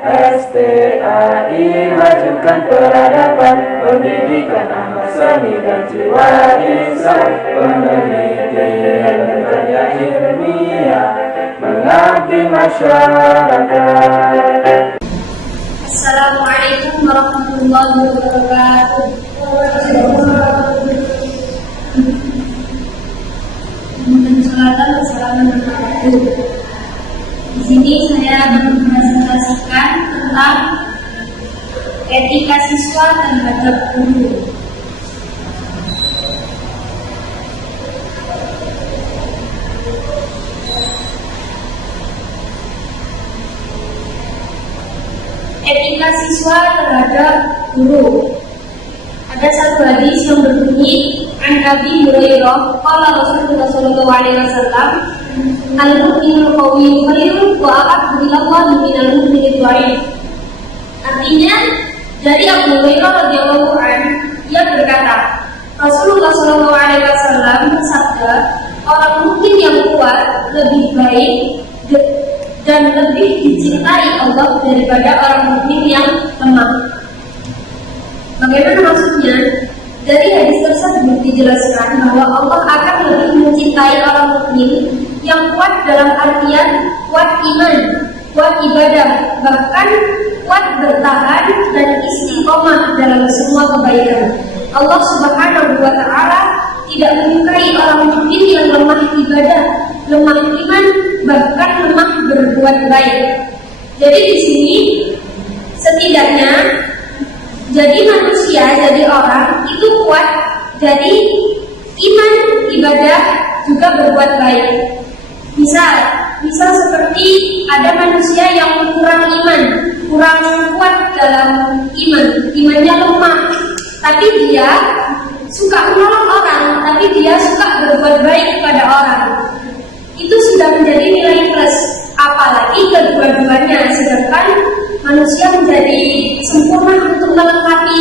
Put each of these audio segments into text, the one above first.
STAI, majukan peradaban, pendidikan amal seni dan jiwa Islam, penelitian dan karya ilmiah, mengabdi masyarakat. Assalamualaikum warahmatullahi wabarakatuh. Di sini saya akan mempresentasikan tentang etika siswa terhadap guru. Etika siswa terhadap guru. Ada satu hadis yang berbunyi, an Abi Hurairah, qala Rasulullah sallallahu alaihi wasallam, al-mu'minul qawiyyu khairun wa ahabbu ila Allah minal mu'minid dhaif. Artinya, dari Abu Hurairah radhiyallahu anhu, ia berkata, Rasulullah sallallahu alaihi wasallam bersabda, orang mukmin yang kuat lebih baik dan lebih dicintai Allah daripada orang mukmin yang lemah. Bagaimana maksudnya? Dari hadis tersebut dijelaskan bahwa Allah akan lebih mencintai orang mukmin yang kuat dalam artian kuat iman, kuat ibadah, bahkan kuat bertahan dan istiqomah dalam semua kebaikan. Allah Subhanahu wa Ta'ala tidak menyukai orang mukmin yang lemah ibadah, lemah iman, bahkan lemah berbuat baik. Jadi di sini setidaknya jadi manusia, jadi orang itu kuat dari iman, ibadah, juga berbuat baik. Misal seperti ada manusia yang kurang iman, kurang kuat dalam iman, imannya lemah, tapi dia suka menolong orang, tapi dia suka berbuat baik kepada orang. Itu sudah menjadi nilai plus, apalagi kedua-duanya. Sedangkan manusia menjadi sempurna untuk melengkapi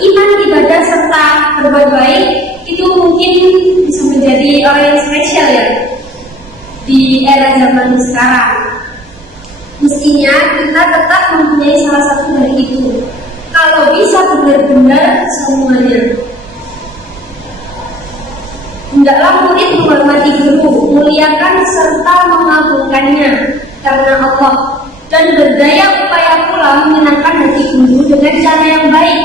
iman, ibadah, serta berbuat baik, itu mungkin bisa menjadi orang yang spesial ya di era zaman sekarang. Mestinya kita tetap mempunyai salah satu dari itu, kalau bisa benar-benar semuanya. Hendaklah murid menghormati guru, muliakan serta mengagungkannya karena Allah, dan berdaya upaya pula menyenangkan hati guru dengan cara yang baik.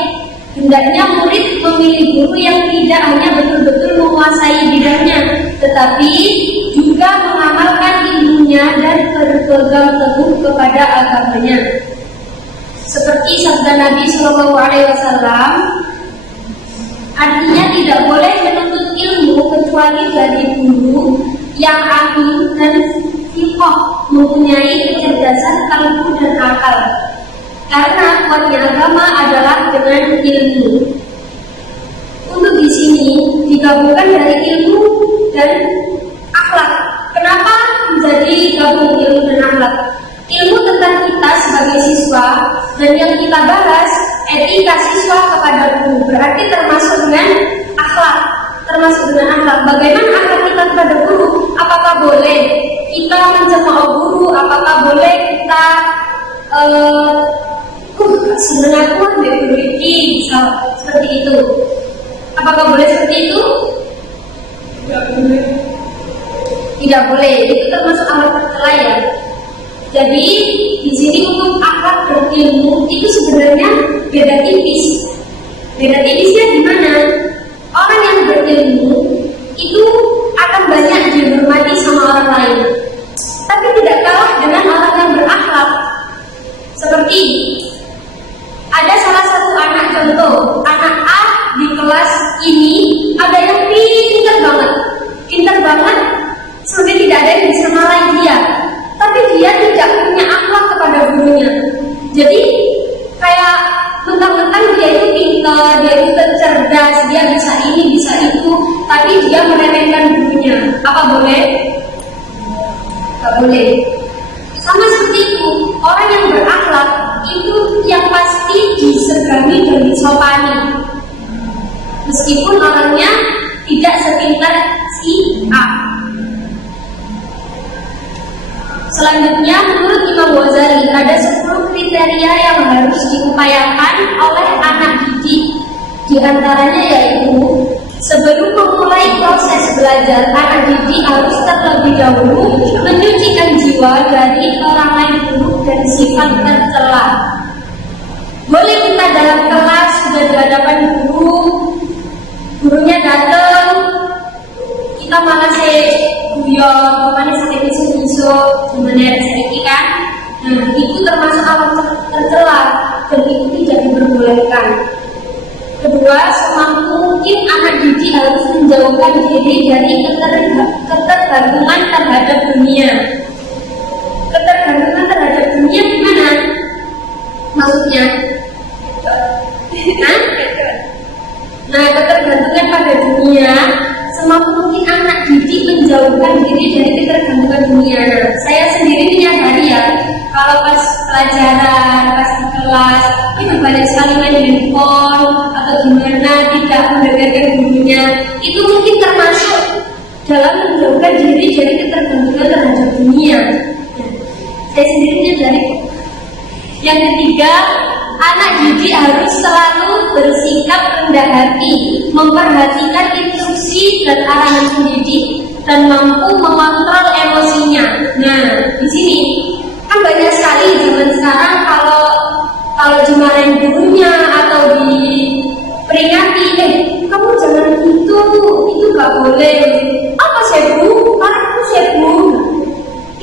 Hendaknya murid memilih guru yang tidak hanya betul-betul menguasai bidangnya, tetapi juga mengamalkan ilmunya dan berpegang teguh kepada agamanya. Seperti sabda Nabi Shallallahu Alaihi Wasallam, artinya tidak boleh menuntut ilmu kecuali dari guru yang ahli dan hikmah, mempunyai kecerdasan kalbu dan akal. Karena kuatnya agama adalah dengan ilmu. Untuk di sini digabungkan dari ilmu dan akhlak. Kenapa menjadi gabung ilmu dan akhlak? Ilmu tentang kita sebagai siswa, dan yang kita bahas etika siswa kepada guru, berarti termasuk dengan akhlak. Bagaimana akhlak kita kepada guru? Apakah boleh kita mencemooh guru? Apakah boleh kita sebenarnya aku ambil guru ini, misal seperti itu? Apakah boleh seperti itu? Tidak boleh. Itu termasuk amal tercela ya. Jadi di sini untuk akhlak dan ilmu itu sebenarnya beda tipis. Beda tipisnya di mana? Orang yang berilmu itu akan banyak dihormati sama orang lain, tapi tidak kalah dengan orang yang berakhlak. Seperti ada salah satu anak, contoh anak A di kelas ini ada yang pintar banget sampai tidak ada yang bisa ngalahin dia, tapi dia tidak punya akhlak kepada gurunya. Jadi kayak mentang-mentang dia itu pintar, dia itu cerdas, dia bisa ini, bisa itu, tapi dia meremehkan gurunya. Apa boleh? Tak boleh. Sama seperti itu, orang yang berakhlak itu yang pasti disegani dan disopani, meskipun orangnya tidak sepintar si A. Selanjutnya, menurut Imam Ghazali, ada 10 kriteria yang harus diupayakan oleh anak didik. Di antaranya yaitu, sebelum memulai proses belajar, anak didik harus terlebih dahulu menyucikan jiwa dari perangai buruk dan sifat tercela. Boleh kita dalam kelas sudah di hadapan guru, gurunya datang, kita malah guyon, kemana sakit isu-isu, sebenarnya sedikit kan? Nah, itu termasuk alam tercela dan itu tidak diperbolehkan. Kedua, semampu mungkin anak didik harus menjauhkan diri dari ketergantungan terhadap dunia. Ketergantungan terhadap dunia gimana? Maksudnya? Nah, ketergantungan pada dunia, semampu mungkin anak didik menjauhkan diri dari ketergantungan dunia. Nah, saya sendiri menyadari ya, kalau pas pelajaran, pas di kelas, itu banyak sekali main handphone atau gimana, tidak mendengarkan gurunya, itu mungkin termasuk dalam menjauhkan diri dari ketergantungan terhadap dunia. Nah, saya sendiri menyadari. Yang ketiga, anak didik harus selalu bersikap rendah hati, memperhatikan instruksi dan arahan pendidik, dan mampu mengontrol emosinya. Nah, di sini kan banyak sekali zaman sekarang kalau dimarahin gurunya atau diperingati, kamu jangan gitu, itu gak boleh. Apa sebu? Karena sebu.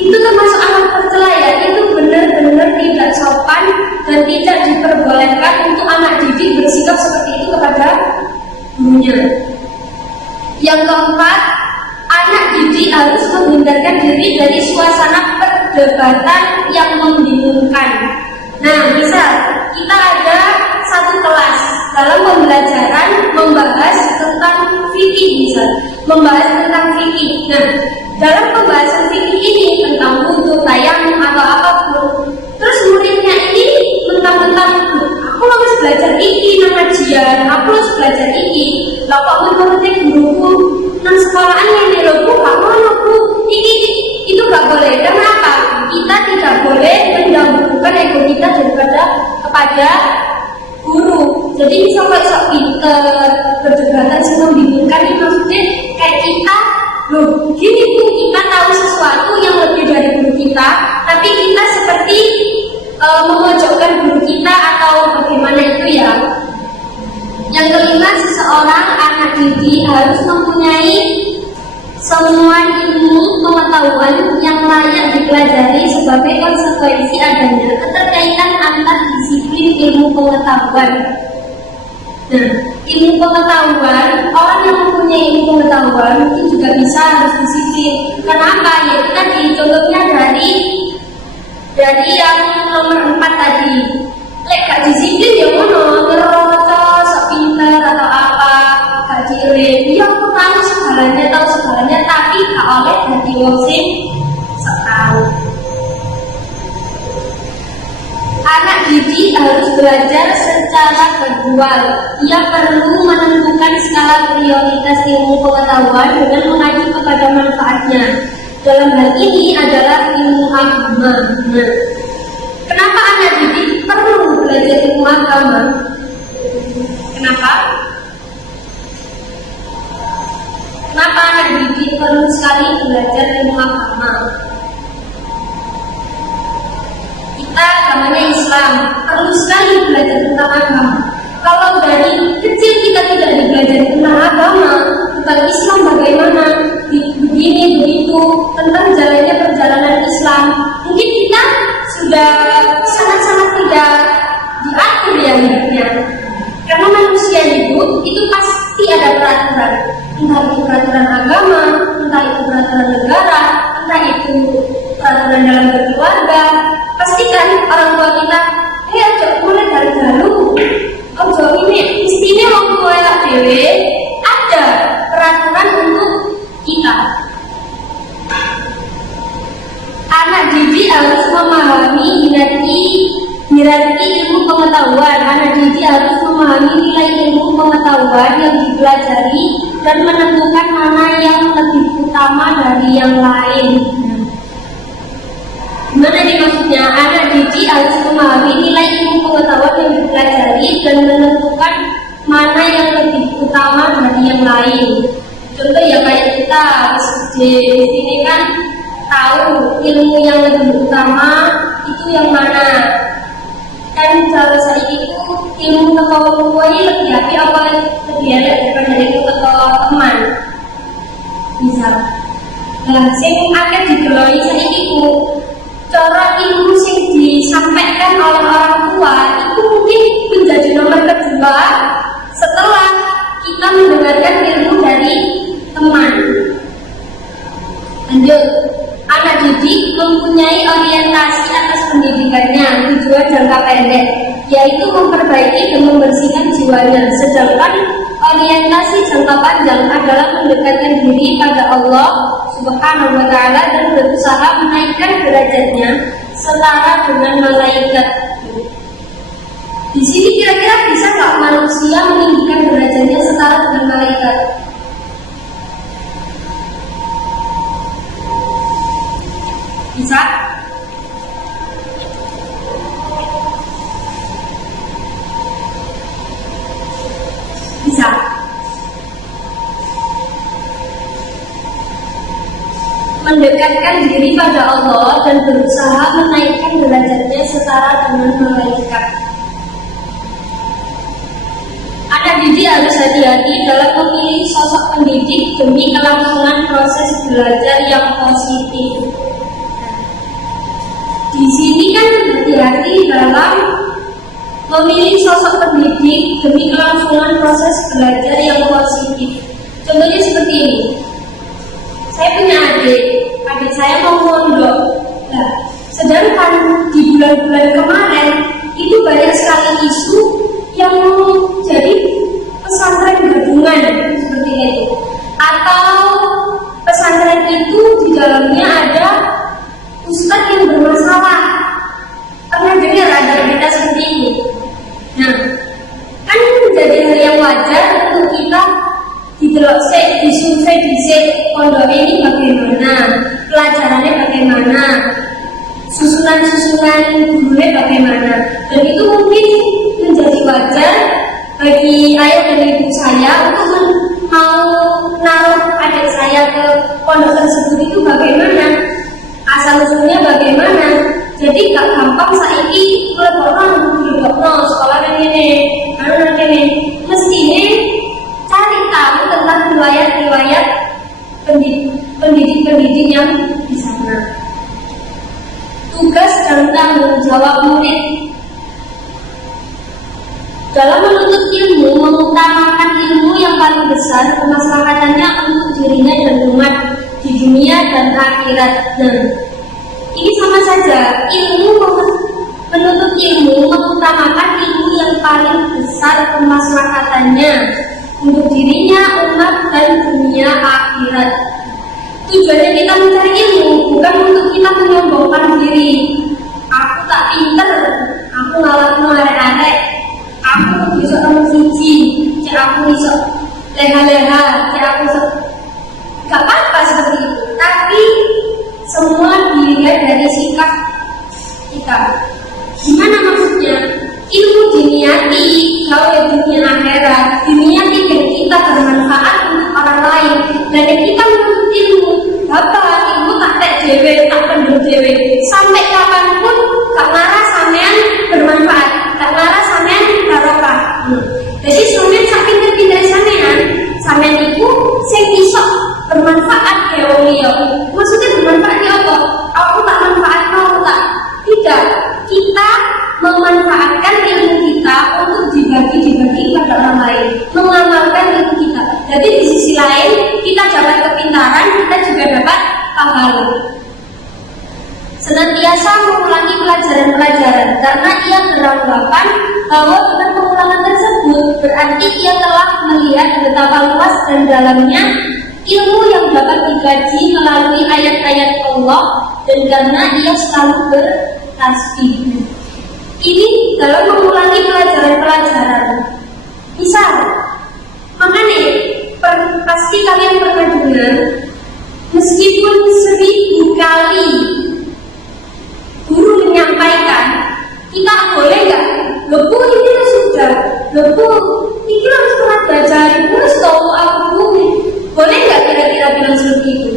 Itu termasuk alat tercela ya, itu benar-benar tidak sopan dan tidak diperbolehkan untuk anak didik bersikap seperti itu kepada gurunya. Yang keempat, anak didik harus menghindarkan diri dari suasana perdebatan yang membingungkan. Nah, misal kita ada satu kelas dalam pembelajaran membahas tentang fikih, misal membahas tentang fikih. Nah, dalam pembahasan fikih ini tentang wudu, tayamum atau apapun, terus muridnya ini mentang-mentang aku harus belajar iki nang kajian, aku harus belajar iki. Lah kok menurutnya guruku nang sekolahan ini lho Bu, kamu aku iki itu gak boleh. Kenapa? Kita tidak boleh mendahulukan ego kita kepada guru. Jadi misalnya sok pinter, perdebatan sih membingungkan, ini maksudnya kayak kita loh, gini Bu, kita tahu sesuatu yang lebih dari guru kita, tapi kita seperti memojokkan guru kita atau bagaimana itu ya. Yang kelima, seseorang anak didik harus mempunyai semua ilmu pengetahuan yang layak dipelajari sebagai konsekuensi adanya keterkaitan antar disiplin ilmu pengetahuan. Nah, ilmu pengetahuan, orang yang mempunyai ilmu pengetahuan mungkin juga bisa harus disiplin. Kenapa? Ya tadi contohnya dari yang nomor 4 tadi. Lek gak disiplin ya ngono, ngeroco, sok pinter atau apa, gak diiling. Ya aku tahu segalanya, tapi gak oleh dadi wong sing sok tahu. Anak didik harus belajar secara gradual. Ia perlu menentukan skala prioritas ilmu pengetahuan dengan mengacu kepada manfaatnya. Dalam hal ini adalah ilmu agama. Nah, kenapa anak didik perlu belajar ilmu agama? Kenapa? Kenapa anak didik perlu sekali belajar ilmu agama? Kita agamanya Islam, perlu sekali belajar tentang agama. Kalau dari kecil kita tidak dipelajari tentang agama, tentang Islam bagaimana, begini begitu, tentang jalannya perjalanan Islam, mungkin kita sudah sangat-sangat tidak diatur ya hidupnya. Karena manusia hidup itu pasti ada peraturan, entah itu peraturan agama, entah itu peraturan negara, entah itu peraturan dalam berkeluarga. Pastikan orang tua kita, ayo mulai dari dulu. Ojo ini mestinya orang tua dewe ada peraturan untuk kita. Anak didik harus memahami hierarki ilmu pengetahuan. Anak didik harus memahami nilai ilmu pengetahuan yang dipelajari dan menentukan mana yang lebih utama dari yang lain. Gimana nih maksudnya? Anak didik harus memahami nilai ilmu pengetahuan yang dipelajari dan menentukan mana yang lebih utama dari yang lain. Contoh ya kayak kita di sini kan tahu ilmu yang lebih utama itu yang mana. Kan cara saya itu ilmu teko wong lebih api apa lebih elek daripada ilmu teko teman. Misal, nah sing akeh dideloi saiki iku cara ilmu sing disampaikan oleh orang tua itu mungkin menjadi nomor kedua setelah kita mendengarkan ilmu dari teman. Lanjut, anak didik mempunyai orientasi atas pendidikannya tujuan jangka pendek, yaitu memperbaiki dan membersihkan jiwanya. Sedangkan orientasi jangka panjang adalah mendekatkan diri pada Allah Subhanahu wa Ta'ala dan berusaha menaikkan derajatnya setara dengan malaikat. Di sini kira-kira bisa nggak manusia meninggikan derajatnya setara dengan malaikat? Bisa? Bisa. Mendekatkan diri pada Allah dan berusaha menaikkan derajatnya setara dengan malaikat. Anak didik harus hati-hati dalam memilih sosok pendidik demi kelangsungan proses belajar yang positif. Di sini kan hati-hati dalam memilih sosok pendidik demi kelangsungan proses belajar yang positif. Contohnya seperti ini. Saya punya adik saya mau mondok. Nah, sedangkan di bulan-bulan kemarin itu banyak sekali isu yang jadi pesantren gabungan seperti itu. Atau pesantren itu di dalamnya ada ustadz yang bermasalah. Pernah dengar ada berita seperti ini? Nah, kan menjadi hal yang wajar untuk kita disurvei pondok ini bagaimana, pelajarannya bagaimana, susunan gurunya bagaimana. Dan itu mungkin menjadi wajar bagi ayah dan ibu saya untuk mau naruh adik saya ke pondok tersebut itu bagaimana, asal usulnya bagaimana. Jadi gak gampang saiki lebokno sekolah ini, mestinya cari tahu tentang riwayat pendidik yang di sana. Tugas dan tanggung jawab murid dalam menuntut ilmu mengutamakan ilmu yang paling besar, kemaslahatannya untuk dirinya dan umat di dunia dan akhirat. Nah, ini sama saja, menuntut ilmu mengutamakan ilmu yang paling besar, kemaslahatannya untuk dirinya, umat dan dunia akhirat. Tujuannya kita mencari ilmu bukan untuk kita menyombongkan diri. Aku tak pinter, aku ngalahno arek-arek, aku bisa nomor siji, cek aku bisa leha-leha, cek aku bisa. Gak apa-apa seperti itu, tapi semua dilihat dari sikap kita. Gimana maksudnya? Ilmu diniati, kalau dunia akhirat, diniati dan kita bermanfaat untuk orang lain. Dan kita menuntut ilmu, bapak ilmu tak dewe, tak pendem dewe. Sampai kapanpun gak marah sampean bermanfaat, gak marah sampean barokah. Jadi sampean saking pinter sampean itu sing iso bermanfaat ya wong liya. Maksudnya bermanfaat ya apa? Aku tak manfaat mau tak? Tidak. Kita memanfaatkan ilmu kita untuk dibagi pada orang lain, mengamalkan ilmu kita. Jadi di sisi lain kita dapat kepintaran, kita juga dapat pahala. Senantiasa mengulangi pelajaran-pelajaran karena ia beranggapan bahwa dengan pengulangan tersebut berarti ia telah melihat betapa luas dan dalamnya ilmu yang dapat dikaji melalui ayat-ayat Allah, dan karena ia selalu bertasbih. Ini dalam mengulangi pelajaran-pelajaran. Misal, makanya pasti kalian pernah dengar, meskipun 1000 kali Kita boleh nggak? Loh Bu, ini kan sudah. Loh Bu, ini harus pernah diajari. Terus tahu aku boleh nggak kira-kira bilang seperti itu?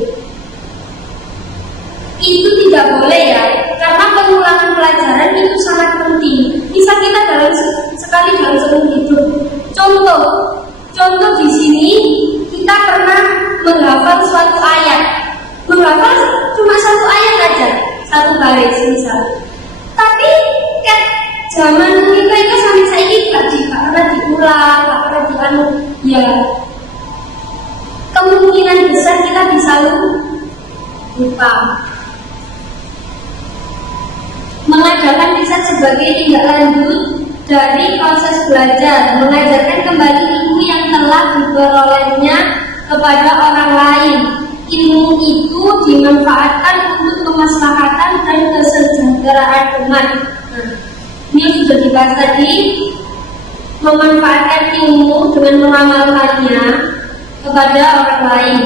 Itu tidak boleh ya, karena pengulangan pelajaran itu sangat penting. Bisa kita sekali dalam seumur hidup. Contoh di sini kita pernah menghafal suatu ayat. Menghafal cuma satu ayat aja, satu baris misal. Tapi kan zaman kita itu sampai saya ini pernah diulang, pernah dianu, ya kemungkinan besar kita bisa lupa. Mengadakan riset sebagai tindak lanjut dari proses belajar, mengajarkan kembali ilmu yang telah diperolehnya kepada orang lain. Ilmu itu dimanfaatkan untuk kemaslahatan dan kesejahteraan umat. Ini sudah dibahas tadi. Memanfaatkan ilmu dengan mengamalkannya kepada orang lain.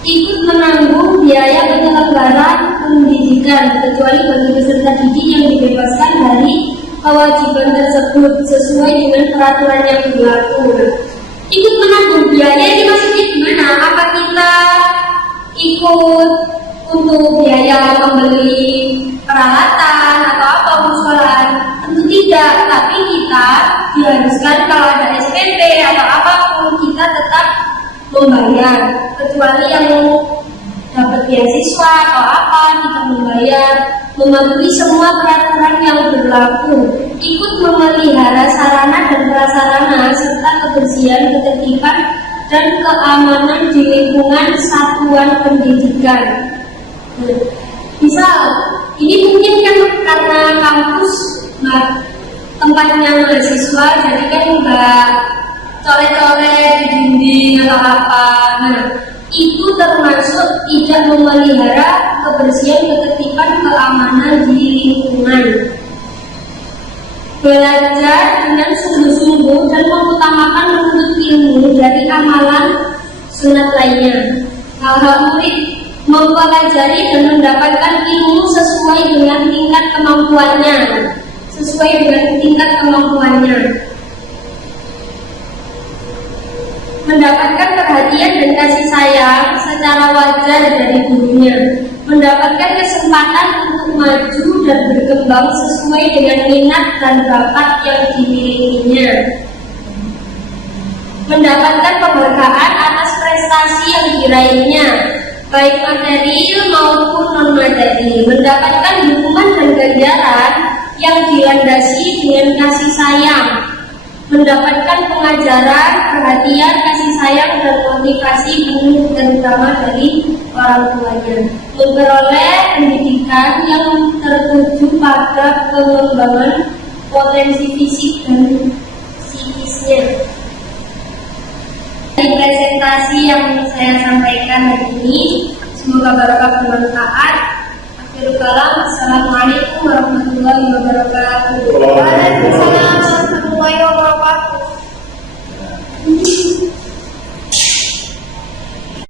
Ikut menanggung biaya penyelenggaraan pendidikan kecuali bagi peserta didik yang dibebaskan dari kewajiban tersebut sesuai dengan peraturan yang berlaku. Ikut menanggung biaya ini maksudnya gimana? Apa kita ikut untuk biaya membeli peralatan atau apa musolaan? Tentu tidak, tapi kita diharuskan kalau ada SPP atau apapun kita tetap membayar, kecuali yang dapat beasiswa atau apa kita membayar, mematuhi semua peraturan yang berlaku, ikut memelihara sarana dan prasarana serta kebersihan, ketertiban dan keamanan di lingkungan satuan pendidikan. Misal ini mungkin kan karena kampus tempatnya mahasiswa, jadi kan enggak coret-coret di dinding atau apa. Nah, itu termasuk tidak memelihara kebersihan, ketertiban, keamanan di lingkungan. Belajar dengan sungguh-sungguh dan mengutamakan menuntut ilmu dari amalan sunat lainnya. Hal-hal murid mempelajari dan mendapatkan ilmu sesuai dengan tingkat kemampuannya. Mendapatkan perhatian dan kasih sayang secara wajar dari gurunya, mendapatkan kesempatan untuk maju dan berkembang sesuai dengan minat dan bakat yang dimilikinya, mendapatkan penghargaan atas prestasi yang diraihnya, baik material maupun non-materi, mendapatkan dukungan dan ganjaran yang dilandasi dengan kasih sayang, mendapatkan pengajaran, perhatian, kasih sayang dan motivasi penuh terutama dari orang tuanya, memperoleh pendidikan yang tertuju pada pengembangan potensi fisik dan psikisnya. Dari presentasi yang saya sampaikan hari ini, semoga barokah bermanfaat. Akhirul kalam, assalamualaikum warahmatullahi wabarakatuh.